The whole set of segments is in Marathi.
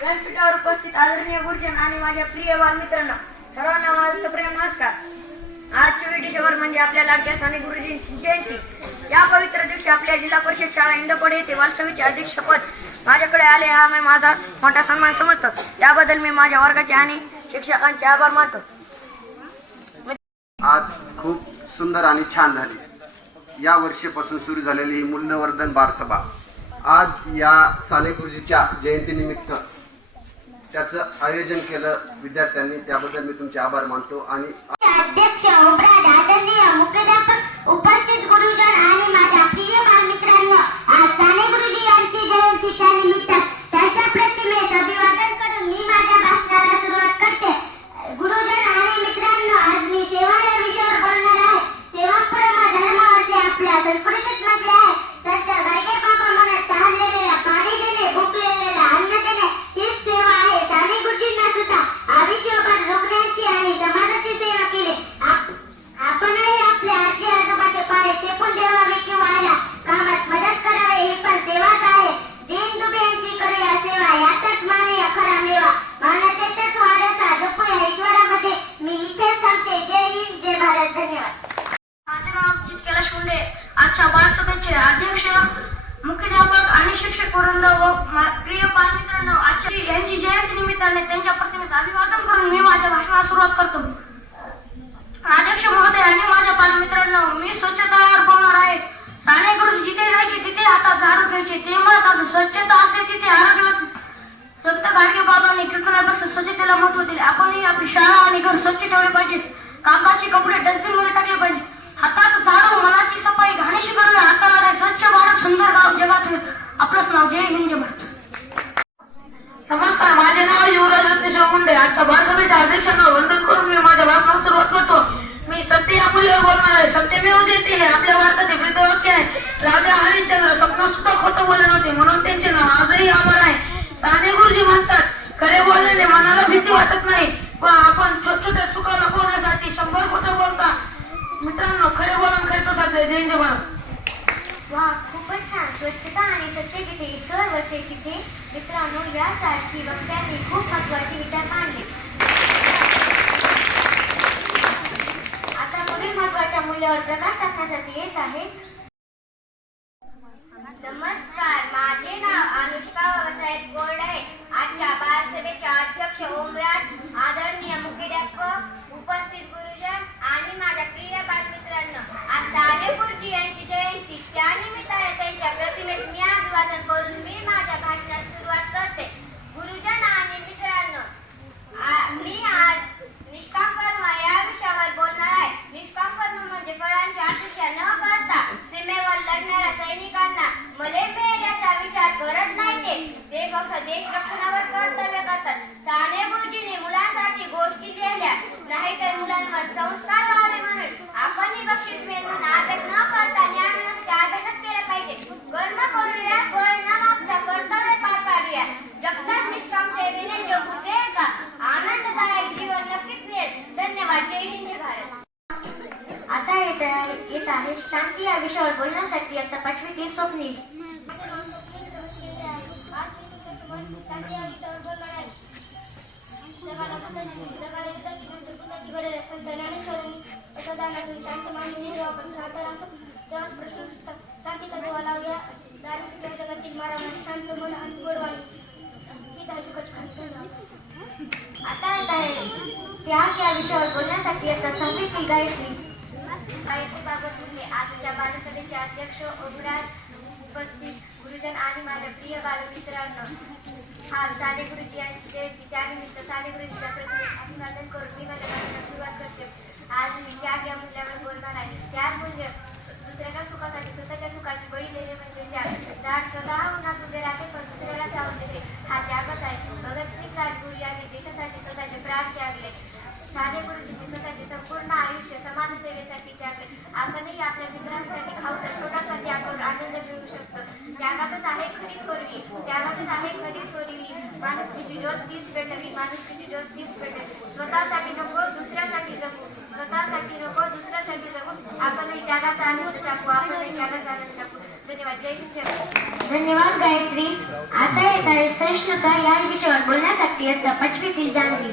व्यासपीठावर उपस्थित आदरणीय गुरुजन आणि माझ्या प्रिय बालमित्रांनो, सर्वांना माझा सप्रेम नमस्कार. आज 24 डिसेंबर म्हणजे आपल्या लाडक्या साने गुरुजींची जयंती. या पवित्र दिवशी आपल्या जिल्हा परिषद शाळा इंदपडे येथे बालसभेचे अध्यक्षपद माझ्याकडे आले हा मी माझा मोठा सन्मान समजतो. याबद्दल मी माझ्या वर्गाचे आणि शिक्षकांचे आभार मानतो. आज खूप सुंदर आणि छान झाली. या वर्षीपासून सुरू झालेली ही मूल्यवर्धन बालसभा आज या साने गुरुजीच्या जयंतीनिमित्त त्याचं आयोजन केलं विद्यार्थ्यांनी. त्याबद्दल मी तुमचे आभार मानतो. आणि अध्यक्ष उपराज आदरणीय मुख्याध्यापक उपस्थित गुरुजन आणि माझ्या प्रिय बालमित्रांनो, आज साने गुरुजी यांची जयंती त्यानिमित्त त्यांच्या प्रतिमेस अभिवादन करून मी माझ्या भाषणाला सुरुवात करते. गुरुजन आणि मित्रांनो, आज मी सेवा या विषयावर बोलणार आहे. सेवा परम धर्म असे आपल्या संस्कृतीत म्हटले आहे. संत गाडगे बाबा म्हणत, तहानलेल्या पाणी देणे, भुकलेल्याला अन्न देणे हीच सेवा आहे. साने गुरुजींना सुद्धा आयुष्यभर रुग्णांची आणि समाजाची सेवा केली. आपणही आपल्या आजी आजोबाचे पाय चेपून देवावे किंवा आल्या कामात मदत करावे ही पण सेवाच आहे. दीनदुबळ्यांची करूया सेवा, यातच मानूया खरा मेवा. मानवतेतच वारसा जपूया ईश्वरामध्ये. मी इथेच सांगते, जय हिंद, जय भारत. धन्यवाद. माझे नाव कैलाश मुंडे. आजच्या बालसभेचे अध्यक्ष, मुख्याध्यापक आणि शिक्षक वृंद व प्रिय बालमित्रांनो, आजच्या यांची जयंती निमित्ताने त्यांच्या प्रतिमेस अभिवादन करून मी माझ्या भाषणाला सुरुवात करतो. अध्यक्ष महोदय आणि माझ्या बालमित्रांनो, मी स्वच्छतेवर बोलणार आहे. साने गुरुजी जिथे जायचे तिथे हातात झाडू घ्यायचे. ते म्हणत असं, स्वच्छता असे तिथे आरोग्य. संत गाडगे बाबांनी कीर्तनापेक्षा स्वच्छतेला महत्व दिले. आपणही आपली शाळा आणि घर स्वच्छ ठेवले पाहिजे. कागदाचे कपडे डस्टबिन मध्ये टाकले पाहिजे. हातात झाडू, मनाची सफाई, घाणीशी करूया हाताला राय. स्वच्छ भारत सुंदर गाव जगात होईल. आपलंच नाव. जय हिंद, जय भारत. नमस्कार, माझे नाव युवराज रत्नेश्वर मुंडे. आजच्या बालसभेच्या अध्यक्षांना वंदन करून मी माझ्या भाषणाला सुरुवात करतो. मी सत्य या मूल्यावर बोलणार आहे. सत्यमेव जयते हे आपल्या भारताचे वृद्धवाक्य आहे. राजा हरिश्चंद्र स्वप्नात सुद्धा खोटं बोलले नव्हते, म्हणून त्यांचे नाव आजही अमर आहे. साने गुरुजी म्हणतात, खरे बोलल्याने मनाला भीती वाटत नाही, पण आपण छोट्या चुका लपवण्यासाठी 100 खोटं बोलता. मित्रांनो, खरे बोलून खरंच साध्य. जय हिंद, जय भारत. वा, खूपच छान. स्वच्छता आणि सत्य जिथे ईश्वर वसते तिथे. मित्रांनो, यासारखी वक्त्यांनी खूप महत्त्वाचे विचार मांडले. आता पुढील महत्त्वाच्या मूल्यावर प्रकाश टाकण्यासाठी येत आहे. नमस्कार, माझे नाव अनुष्का बाबासाहेब गोड आहे. आजच्या बालसभेच्या अध्यक्ष ओमराज, आदरणीय मुख्याध्यापक, उपस्थित गुरुजन आणि माझ्या प्रिय बालमित्रांनो, आज साने गुरुजी यांची जयंती. त्यानिमित्ताने त्यांच्या प्रतिमेस मी अभिवादन करून मी माझ्या भाषणास सुरुवात करते. गुरुजन आणि मित्रांनो, मी आज निष्काम कर्म या विषयावर बोलणार आहे. निष्काम कर्म म्हणजे फळांची अपेक्षा न करता सीमेवर लढणाऱ्या सैनिकांना मले मिळेल याचा विचार करत नाही. ते फक्त देश रक्षणावर कर्तव्य करतात. साने गुरुजींनी मुलांसाठी गोष्टी लिहिल्या, नाहीतर मुलांवर संस्कार व्हावे म्हणून आपणही बक्षीस मिळेल म्हणून अभ्यास न करता ज्ञान मिळवण्यासाठी अभ्यासच केला पाहिजे. कर्म करूया, फळ न मागता कर्तव्य पार पाडूया. जगतात निष्काम सेवेने जग उदे का आनंददायक जीवन नक्कीच मिळेल. धन्यवाद. जय हिंद, जय भारत. आता येत आहे शांती या विषयावर बोलण्यासाठी आता 5वीतील स्वप्नील. शांती या विषयावर बोलणार आहे. जगाला युद्धाची नंतर पुण्याची गरज आहे. संत ज्ञानेश्वरांनी मतदानातून शांत मानवी निर्वाह आपण शांत राहतो तेव्हाच प्रशस्त शांतीचा दिवा लावूया. धार्मिक जगातील मारामारी शांत मन आणि गोडवाणी हीच आहे सुखाची खास. आता येत आहे त्याग या विषयावर बोलण्यासाठी आता 6वीतील गायत्री. गायत्रीबाबत बोलले. आजच्या बालसभेचे अध्यक्ष ओमराज, उपस्थित गुरुजन आणि माझ्या प्रिय बालमित्रांनो, आज साने गुरुजी यांची जयंती. त्यानिमित्त साने गुरुजीच्या प्रतिमेस अभिवादन करून मी माझ्या भाषणाला सुरुवात करते. आज मी त्याग या मूल्यावर बोलणार आहे. त्याग म्हणजे दुसऱ्याच्या सुखासाठी स्वतःच्या सुखाची बळी देणे म्हणजे त्याग. झाड स्वतः उन्हात उभे राहते पण दुसऱ्याला सावध देते, हा त्यागच आहे. भगतसिंग राजगुरू यांनी देशासाठी स्वतःचे प्राण त्यागले. साने गुरुजींनी स्वतःचे संपूर्ण आयुष्य समाज सेवेसाठी त्यागले. आपणही आपल्या मित्रांसाठी खाऊचा छोटासा त्याग करून आनंद मिळवू शकतो. त्यागातच आहे खरी थोरवी, त्यागातच आहे खरी थोरवी. माणुसकीची ज्योत तीच पेटवी, माणुसकीची ज्योत तीच पेटवी. स्वतःसाठी नको दुसऱ्यासाठी जगू, स्वतःसाठी नको दुसऱ्यासाठी जगू. आपणही त्यागाचा आनंद टाकू, आपणही त्यागाचा आनंद टाकू. धन्यवाद. जय हिंद. धन्यवाद गायत्री. आता येत आहे सहिष्णुता या विषयावर बोलण्यासाठी इयत्ता 5वीतील जान्हवी.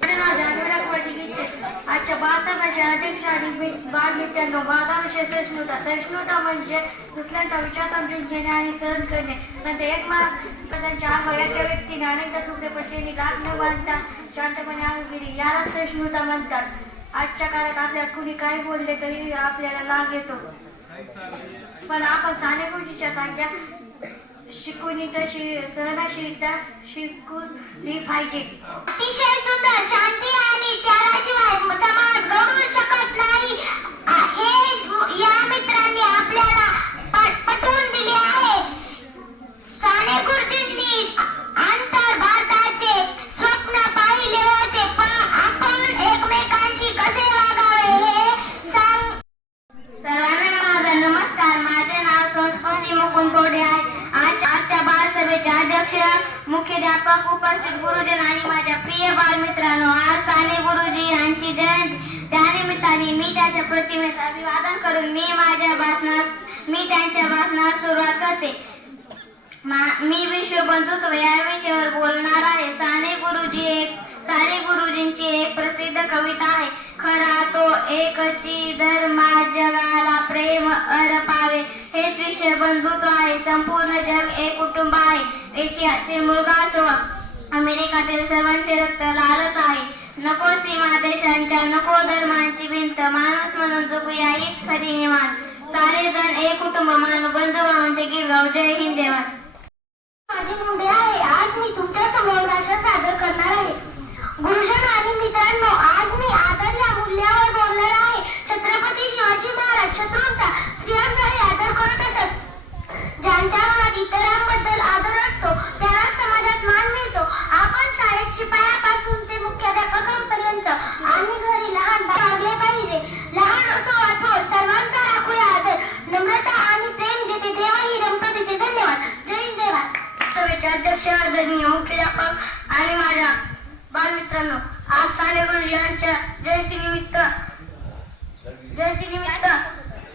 माझे नाव जान्हवी रखमाजी गीते. आजच्या बालसभेचे अध्यक्ष आणि बालमित्रांनो, माझा विषय सहिष्णुता. सहिष्णुता म्हणजे दुसऱ्यांचा विचार समजून घेणे आणि सहन करणे. नंतर एक त्यांच्या अंगावर एका व्यक्तीने अनेकदा चुकले पण त्यांनी गाठ न बांधता शांतपणे आणून गेली, यालाच सहिष्णुता म्हणतात. आजच्या काळात आपल्याला कुणी काही बोलले तरी आपल्याला राग येतो, पण आपण साने गुरुजीच्या सारख्या शिकवणी तशी सहनशीलता शिकली पाहिजे. अतिशय सुंदर, शांती आणि त्याशिवाय समाज घडू शकत नाही हे या मित्रांनी आपल्याला पटवून दिले आहे. साने गुरुजींनी आंतर भारताचे स्वप्न पाहिले होते, पण आपण एकमेकांशी कसे वागावे हे सांग. सर्वांना माझा नमस्कार. माझे नाव संस्कृती मुकुंद कोडे आहे. आजच्या बालसभेचे अध्यक्ष, मुख्याध्यापक, उपस्थित गुरुजन आणि माझ्या प्रिय बालमित्रांनो, आज साने गुरुजी यांची जयंती. त्यानिमित्ताने मी त्यांच्या प्रतिमेचं अभिवादन करून मी त्यांच्या भाषणास सुरुवात करते. मी विश्व बंधुत्व या विषयावर बोलणार आहे. साने गुरुजींची एक प्रसिद्ध कविता आहे. खरा तो एकची धर्मा जगाला प्रेम अर्पावे. हेच विश्व बंधुत्व आहे. संपूर्ण जग एक कुटुंब आहे. एशियातील मुलगा असो, अमेरिकातील सर्वांचे रक्त लालच आहे. नको सीमा देशांच्या, नको धर्मांची भिंत, माणूस म्हणून जगूया हीच खरी निवाण. सारे जण एक कुटुंब मानू, बंधू भावांचे गीत गाऊ. जय हिंद, जय भारत. माझी मुंडे आहे. आज मी तुमच्या समोर भाषण सादर करणार आहे. गुरुजन आणि मित्रांनो, आज मी आदर या मूल्यावर बोलणार आहे. छत्रपती शिवाजी महाराज शत्रूंचा स्त्रियांचाही आदर करत असत. ज्यांच्या मनात इतरांबद्दल आदर असतो त्याला समाजात मान मिळतो. आपण शाळेत शिपायापासून ते मुख्याध्यापकांपर्यंत आणि घरी लहान वागले पाहिजे. लहान असो वा थोर, सर्वांचा राखूया आदर. नम्रता आणि प्रेम जिथे देवही रमतो तिथे. धन्यवाद. जय हिंद, जय भारत. सभेचे अध्यक्ष, आदरणीय मुख्याध्यापक आणि माझ्या बालमित्रांनो, आज साने गुरुजी यांच्या जयंतीनिमित्त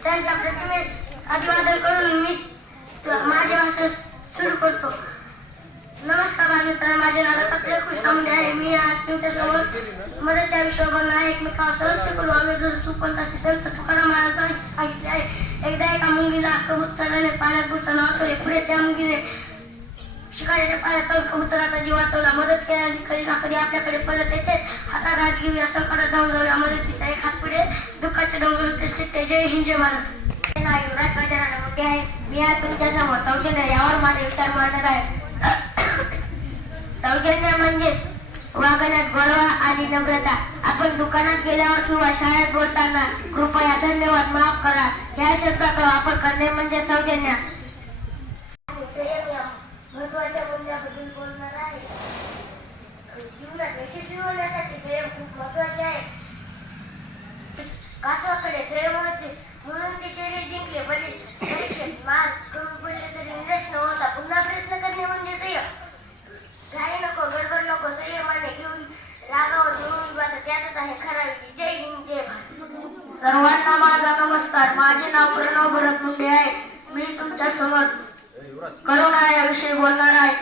त्यांच्या प्रतिमेस अभिवादन करून मी माझे भाषण सुरू करतो. नमस्कार बालमित्रांनो, माझे नाव दत्तात्रय कृष्ण मुंडे आहे. मी आज तुमच्यासमोर मदत या विषयावर बोलणार आहे. एकमेकांवर सहस्य करू आम्ही जर सुपंत असे संत तुकाराम महाराजांनी सांगितले आहे. एकदा एका मुंगीला कबुतराने पाण्यात बुडताना वाचवले. पुढे त्या मुंगीने शिकारीच्या पाण्यात कबुतराचा जीव वाचवला. मदत केल्याने कधी ना कधी आपल्याकडे परत त्याचे हातात हात घेऊया, संकटात धावून जाऊया. मदतीचा एक हात पुढे, दुःखाचे डोंगर उतरते. जय हिंद, जय भारत. युवराज गजानन मुंडे आहे. मी आज तुमच्या समोर सौजन्य यावर माझे विचार मांडणार आहे. सौजन्य म्हणजे वागण्यात गोडवा आणि नम्रता. आपण दुकानात गेल्यावर किंवा शाळेत बोलताना कृपया, धन्यवाद, माफ करा या शब्दाचा वापर करणे म्हणजे सौजन्य. महत्वाच्या मूल्याबद्दल बोलणार आहे. जीवनात यशस्वी होण्यासाठी संयम खूप महत्वाचे आहे. कासवाकडे संयम होते म्हणून ते शरीर जिंकले. परीक्षेत मार्क कमी पडले तरी निराश न होता पुन्हा प्रयत्न करणे म्हणजे संयम. घाई नको, गडबड नको, संयमाने घेऊन रागावर घेऊन बात त्यातच आहे खरा विजय. जय हिंद, जय भारत. सर्वांना माझा नमस्कार. माझे नाव प्रणव भरत मुंडे आहे. मी तुमच्या समोर करुणा या विषयी बोलणार आहे.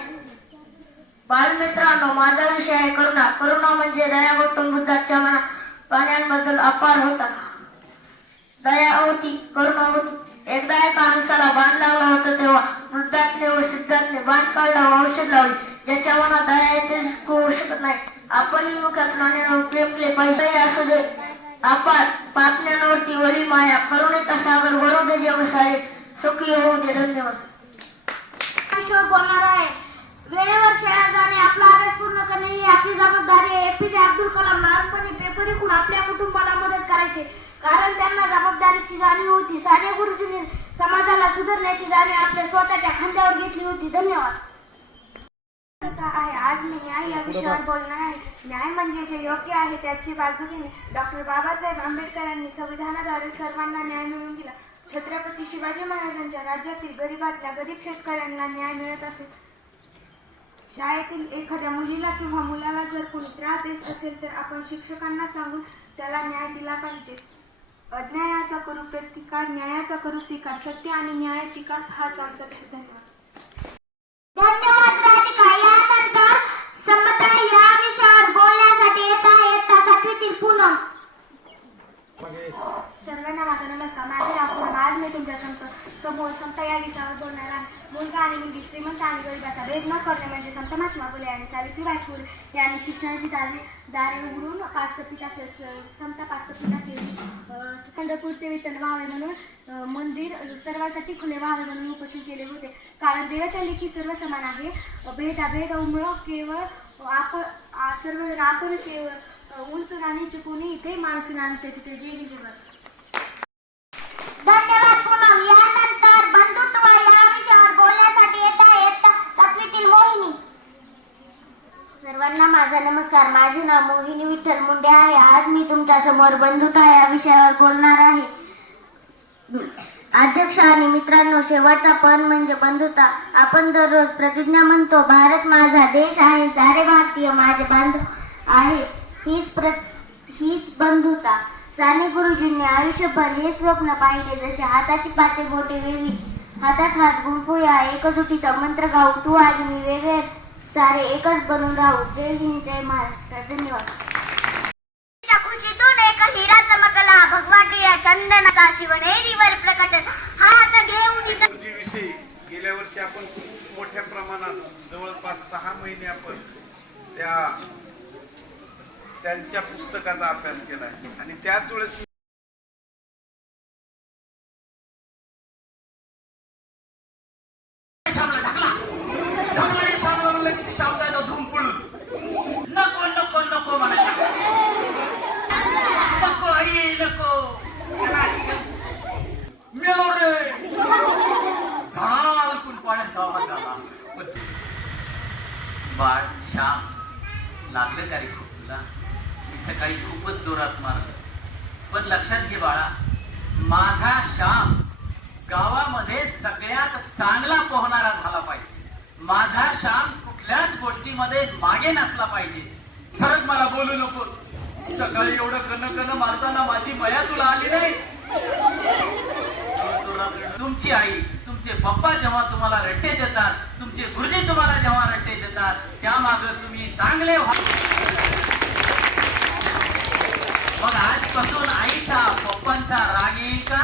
बालमित्रांनो, माझा विषय आहे करुणा. करुणा म्हणजे दया. गौतम बुद्धाच्या मनात प्राण्यांबद्दल अपार होता. दया होती, करुणा होती. एकदा एका हंसाला बाण लागला होता तेव्हा वृद्धातले व सिद्धातले बाण काढला व औषध लावले. ज्याच्या मनात दया येते होऊ शकत नाही. आपणही मुख्या प्राण्यांवर प्रेम केले पाहिजे. असू दे अपार पापण्यांवरती वरील माया. करुणेचा सागर भरू दे जग सारे, सुखी होऊ दे. धन्यवाद. विषयावर बोलणार आहे. वेळेवर शाळेत जाणे, आपला अभ्यास पूर्ण करणे ही आपली जबाबदारी आहे. एपीजे अब्दुल कलाम लहानपणी पेपर विकून आपल्या कुटुंबाला मदत करायचे, कारण त्यांना जबाबदारीची जाणीव होती. साने गुरुजींनी समाजाला सुधारण्याची जाणीव आपल्या स्वतःच्या खांद्यावर घेतली होती. धन्यवाद. आज मी न्याय या विषयावर बोलणार आहे. न्याय म्हणजे जे योग्य आहे त्याची बाजू घेणे. डॉक्टर बाबासाहेब आंबेडकरांनी संविधानाद्वारे सर्वांना न्याय मिळवून दिला. छत्रपती शिवाजी महाराजांच्या राज्यातील गरीबातल्या गरीब शेतकऱ्यांना न्याय मिळत असे. शाळेतील एखाद्या मुलीला किंवा मुलाला जर कोणी त्रास देत असेल तर आपण शिक्षकांना सांगून त्याला न्याय दिला पाहिजे. अन्यायाचा करू प्रतिकार, न्यायाचा करू स्वीकार, सत्य आणि न्यायाची कास हाच आमचा. धन्यवाद. धन्यवाद. सावित्रीबाई फुले यांनी शिक्षणाची दारे उघडून समता पाचपिता केली. पंढरपूरचे विठ्ठल व्हावे म्हणून मंदिर सर्वांसाठी खुले व्हावे म्हणून उपोषण केले होते. कारण देवाच्या लेखी सर्व समान आहे. भेदाभेदामुळं केवळ आपण केवळ उंच राणीचे कोणी इथे माणूस आणते तिथे जय जगत. धन्यवाद पूनम. यानंतर बंधुत्व या विषयावर बोलण्यासाठी येत आहेत सातवीतील मोहिनी. सर्वांना माझा नमस्कार. माझे नाव मोहिनी विठ्ठल मुंडे आहे. आज मी तुमच्या समोर बंधुता या विषयावर बोलणार आहे. अध्यक्ष आणि मित्रांनो, शेवटचा पण म्हणजे बंधुता. आपण दररोज प्रतिज्ञा म्हणतो, भारत माझा देश आहे, सारे भारतीय माझे बांधव आहे. हीच बंधुता. साने गुरुजींनी आयुष्यभर हे स्वप्न पाहिले, जसे हाताची पाचे बोटे वेगळी, हातात हात गुंफूया, एकजुटीचा मंत्र गाऊ, तू आणि मी वेगळे, सारे एकच बनून राहू. जय हिंद, जय महाराष्ट्र. धन्यवाद. खुशीतून एक हिरा चमकला, भगवा टिळा चंदनाचा शिवनेरीवर प्रकट. हात घेऊन विषयी गेल्या वर्षी आपण खूप मोठ्या प्रमाणात जवळपास 6 महिने आपण त्यांच्या पुस्तकाचा अभ्यास केलाय आणि त्याच वेळेस नको नको नको म्हणायला नको आई नको मेलो रे धडाल कुण पाण्यात गावात झाला. बाळ श्याम लागलं का रे खूप तुला? मी सकाळी खूपच जोरात मारलं, पण लक्षात घे बाळा, माझा श्याम गावामध्ये सगळ्यात चांगला पोहणारा झाला पाहिजे. माझा श्याम कुठल्याच गोष्टीमध्ये मागे नसला पाहिजे. खरंच मला बोलू नको. सकाळी एवढं कन मारताना माझी मया तुला आली नाही? तुमची आई, तुमचे पप्पा जेव्हा तुम्हाला रट्टे देतात, तुमचे गुरुजी तुम्हाला जेव्हा रट्टे देतात, त्यामागे तुम्ही चांगले व्हा. मग आजपासून आईचा पप्पांचा राग येईल का?